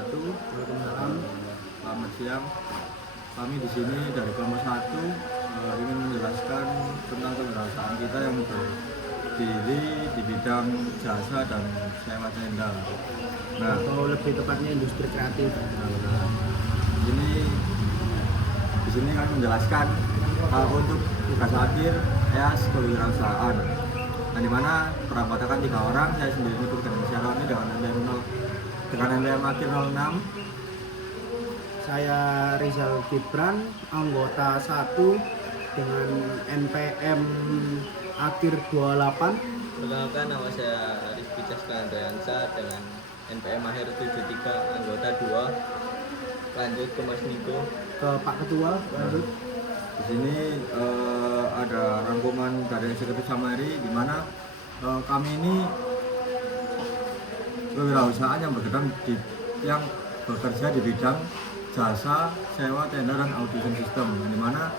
wabarakatuh. Waalaikumsalam. Selamat siang. Kami di sini dari kelompok 1 ingin menjelaskan tentang kewirausahaan kita yang berdiri di bidang jasa dan sewa tenda. Nah, Atau lebih tepatnya industri kreatif. ini di sini kami menjelaskan untuk tugas akhir EAS kewirausahaan. Nah, di mana perangkatakan 3 orang, saya sendiri ikut dengan kami dengan NPM akhir 06. Saya Rizal Gibran, anggota 1 dengan NPM akhir 28. Perkenalkan, nama saya Rizky Caskandriansa dengan NPM akhir 73, anggota 2. Lanjut ke Mas Niko. Ke Pak Ketua, lanjut. Di sini ada rangkuman dari eksekutif summary di mana kami ini kewirausahaan yang bekerja di bidang jasa, sewa, tenda, dan audition system. Di mana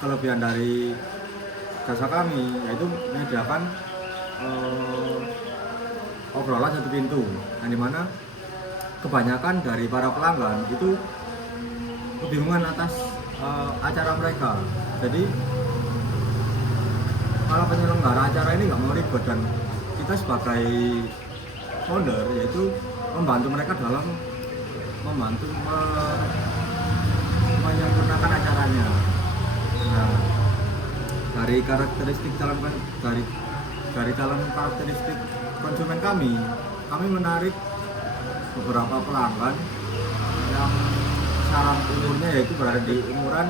kelebihan dari jasa kami yaitu menyediakan obrolan satu pintu. Nah, di mana kebanyakan dari para pelanggan itu kebingungan atas acara mereka. Jadi kalau penyelenggara acara ini nggak mau ribet, dan kita sebagai founder yaitu membantu mereka dalam menyempurnakan acaranya. Nah, dari calon karakteristik konsumen kami menarik beberapa pelanggan yang saran umurnya yaitu berada di umuran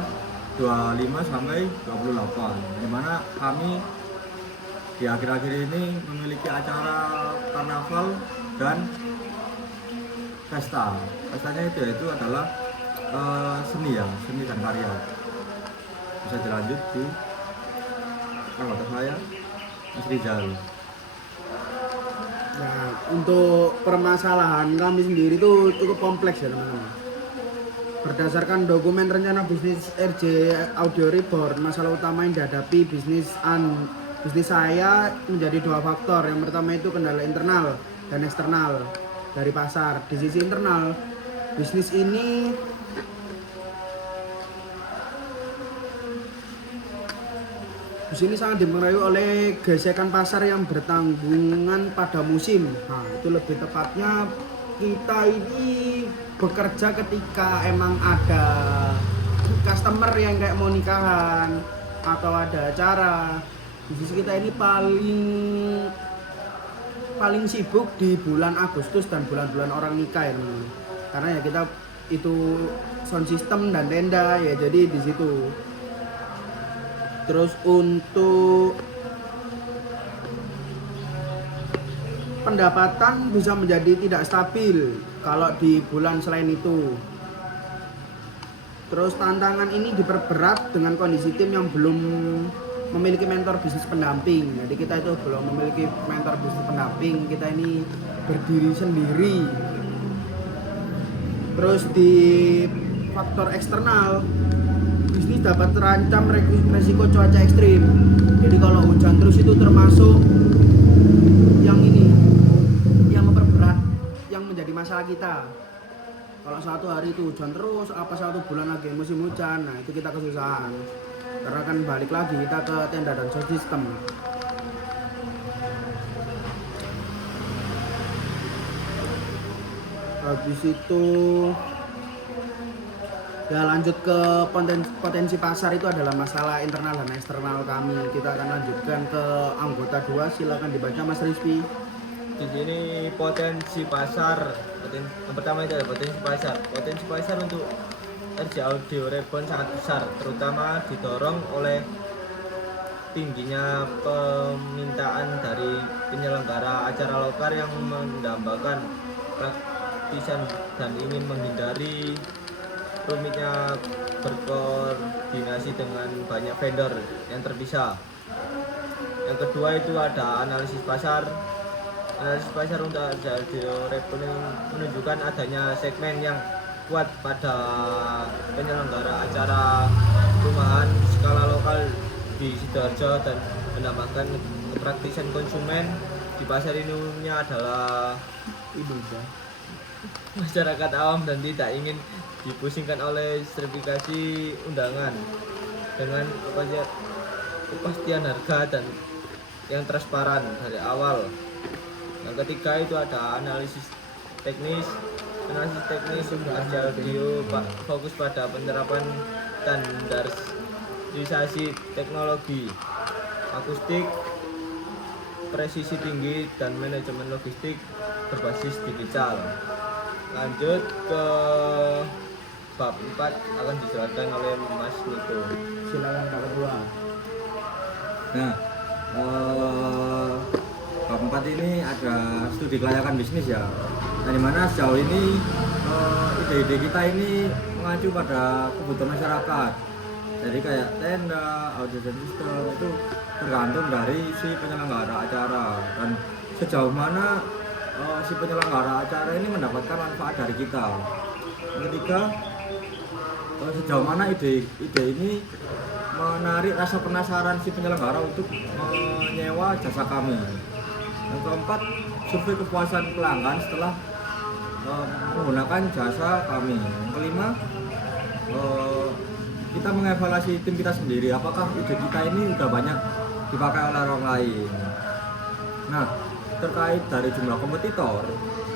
25 sampai 28, di mana kami di akhir-akhir ini memiliki acara karnaval dan pesta. Pestanya itu adalah seni dan karya. Bisa dilanjut di anggota saya, Mas Rizal. Nah, untuk permasalahan kami sendiri itu cukup kompleks ya teman-teman. Berdasarkan dokumen rencana bisnis RJ Audio Report, masalah utama yang dihadapi bisnis saya menjadi 2 faktor. Yang pertama itu kendala internal dan eksternal dari pasar. Di sisi internal, bisnis ini sangat dipengaruhi oleh gesekan pasar yang bertanggungan pada musim. Nah, itu lebih tepatnya kita ini bekerja ketika emang ada customer yang kayak mau nikahan atau ada acara. Bisnis kita ini paling sibuk di bulan Agustus dan bulan-bulan orang nikah ini. Karena ya kita itu sound system dan tenda ya, jadi di situ. Terus untuk pendapatan bisa menjadi tidak stabil kalau di bulan selain itu. Terus tantangan ini diperberat dengan kondisi tim yang belum memiliki mentor bisnis pendamping. Jadi kita itu belum memiliki mentor bisnis pendamping, kita ini berdiri sendiri. Terus di faktor eksternal, bisnis dapat terancam resiko cuaca ekstrim. Jadi kalau hujan terus itu termasuk yang memperberat, yang menjadi masalah kita. Kalau satu hari itu hujan terus, apa satu bulan lagi musim hujan, nah itu kita kesusahan. Karena kan balik lagi kita ke tenda dan sound system. Habis itu ya lanjut ke potensi pasar, itu adalah masalah internal dan eksternal kami. Kita akan lanjutkan ke anggota 2, silakan dibaca Mas Rizky. Di sini potensi pasar. Yang pertama itu ada potensi pasar. Potensi pasar untuk RJ Audio Reborn sangat besar, terutama didorong oleh tingginya permintaan dari penyelenggara acara lokal yang mendambakan praktisan dan ingin menghindari rumitnya berkoordinasi dengan banyak vendor yang terpisah. Yang kedua itu ada analisis pasar. Analisis pasar untuk Audio Reborn menunjukkan adanya segmen yang kuat pada penyelenggara acara rumahan skala lokal di Sidoarjo dan menambahkan kepraktisan konsumen di pasar ini umumnya adalah masyarakat awam dan tidak ingin dipusingkan oleh sertifikasi undangan dengan kepastian harga dan yang transparan dari awal. Yang ketiga itu ada analisis teknis kerja audio fokus pada penerapan standarisasi teknologi akustik presisi tinggi dan manajemen logistik berbasis digital. Lanjut ke bab 4 akan dijelaskan oleh Mas Niko. Silakan Pak Ketua. Nah, bab 4 ini ada studi kelayakan bisnis ya. Nah, dimana sejauh ini ide-ide kita ini mengacu pada kebutuhan masyarakat. Jadi kayak tenda, audio system itu tergantung dari si penyelenggara acara dan sejauh mana si penyelenggara acara ini mendapatkan manfaat dari kita. Yang ketiga, sejauh mana ide ini menarik rasa penasaran si penyelenggara untuk menyewa jasa kami. Yang keempat, survei kepuasan pelanggan setelah menggunakan jasa kami. Yang kelima, kita mengevaluasi tim kita sendiri, apakah ide kita ini sudah banyak dipakai oleh orang lain. Nah, terkait dari jumlah kompetitor,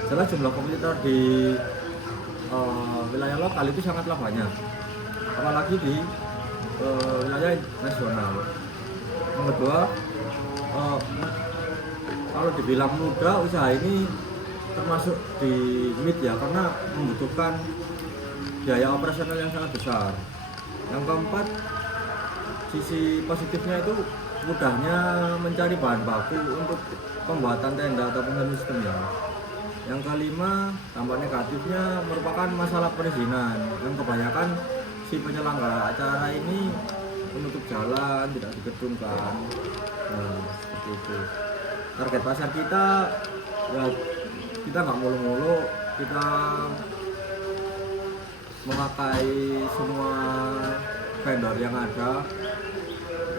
jelas jumlah kompetitor di wilayah lokal itu sangatlah banyak, apalagi di wilayah nasional. Yang kedua, kalau dibilang mudah, usaha ini termasuk di mid ya, karena membutuhkan biaya operasional yang sangat besar. Yang keempat, sisi positifnya itu mudahnya mencari bahan baku untuk pembuatan tenda atau sistem ya. Yang kelima, dampak negatifnya merupakan masalah perizinan yang kebanyakan si penyelenggara acara ini menutup jalan, tidak digedungkan. Nah, seperti itu. Target pasar kita ya, kita nggak mulu-mulu kita memakai semua vendor yang ada,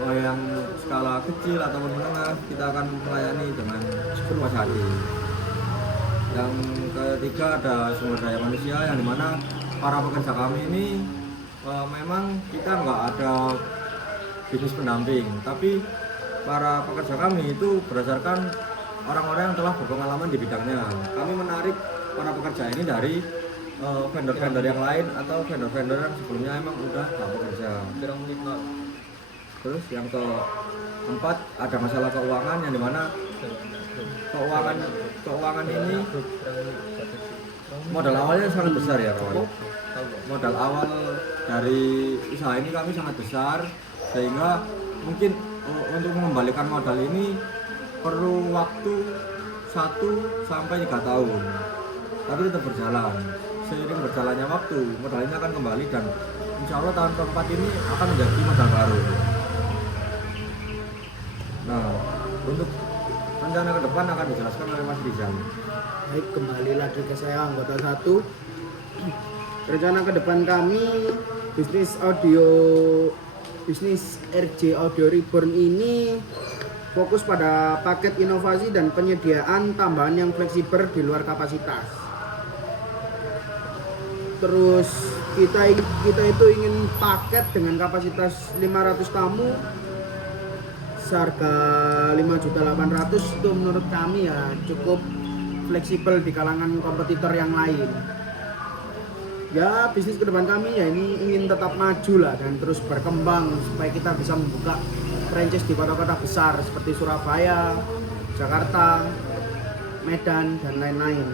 yang skala kecil ataupun menengah, kita akan melayani dengan sepenuh hati. Yang ketiga ada sumber daya manusia, yang dimana para pekerja kami ini memang kita nggak ada bisnis pendamping, tapi para pekerja kami itu berdasarkan orang-orang yang telah berpengalaman di bidangnya. Kami menarik para pekerja ini dari vendor-vendor yang lain atau vendor-vendor yang sebelumnya emang udah nggak bekerja. Terus yang keempat ada masalah keuangan, yang dimana keuangan ini modal awalnya sangat besar ya kawan. Modal awal dari usaha ini kami sangat besar, sehingga mungkin untuk mengembalikan modal ini perlu waktu 1 sampai 3 tahun, tapi tetap berjalan. Seiring berjalannya waktu, modal ini akan kembali dan insya Allah tahun keempat ini akan menjadi modal baru. Nah, untuk rencana ke depan akan dijelaskan oleh Mas Rizal. Baik, kembali lagi ke saya anggota 1. Rencana ke depan kami bisnis RJ Audio Reborn ini fokus pada paket inovasi dan penyediaan tambahan yang fleksibel di luar kapasitas. Terus kita itu ingin paket dengan kapasitas 500 tamu seharga 5.800.000, itu menurut kami ya cukup fleksibel di kalangan kompetitor yang lain. Ya, bisnis ke depan kami ya ini ingin tetap maju lah dan terus berkembang supaya kita bisa membuka franchise di kota-kota besar seperti Surabaya, Jakarta, Medan, dan lain-lain.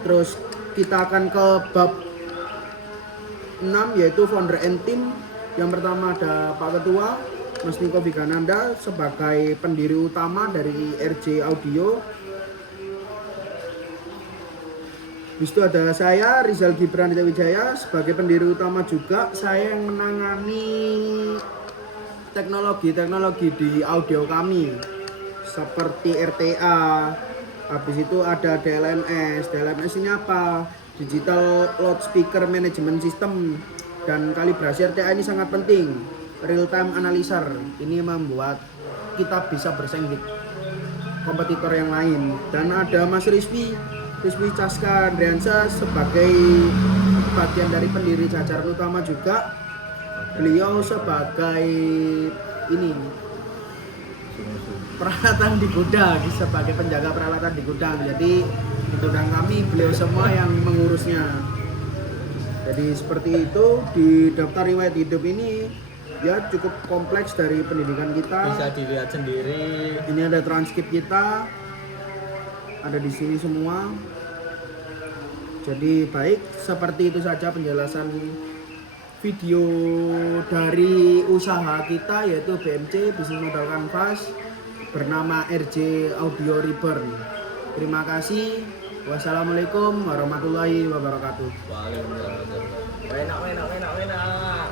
Terus kita akan ke bab 6, yaitu founder and team. Yang pertama ada Pak Ketua Mas Niko Vigananda sebagai pendiri utama dari RJ Audio. Habis itu ada saya, Rizal Gibran Wijaya, sebagai pendiri utama juga. Saya yang menangani teknologi di audio kami seperti RTA. Habis itu ada DLMS. DLMS ini apa? Digital Loudspeaker Management System. Dan kalibrasi RTA ini sangat penting. Real time analyzer ini membuat kita bisa bersaing di kompetitor yang lain. Dan ada Mas Rizky Rizky Caska Andriansa sebagai bagian dari pendiri jajaran utama juga. Beliau sebagai ini peralatan di gudang, sebagai penjaga peralatan di gudang. Jadi di gudang kami beliau semua yang mengurusnya. Jadi seperti itu. Di daftar riwayat hidup ini ya cukup kompleks dari pendidikan kita. Bisa dilihat sendiri. Ini ada transkrip kita, ada di sini semua. Jadi baik, seperti itu saja penjelasan video dari usaha kita, yaitu BMC Bisnis Modal Kanvas bernama RJ Audio Reborn. Terima kasih. Wassalamualaikum warahmatullahi wabarakatuh. Waalaikumsalam. Enak.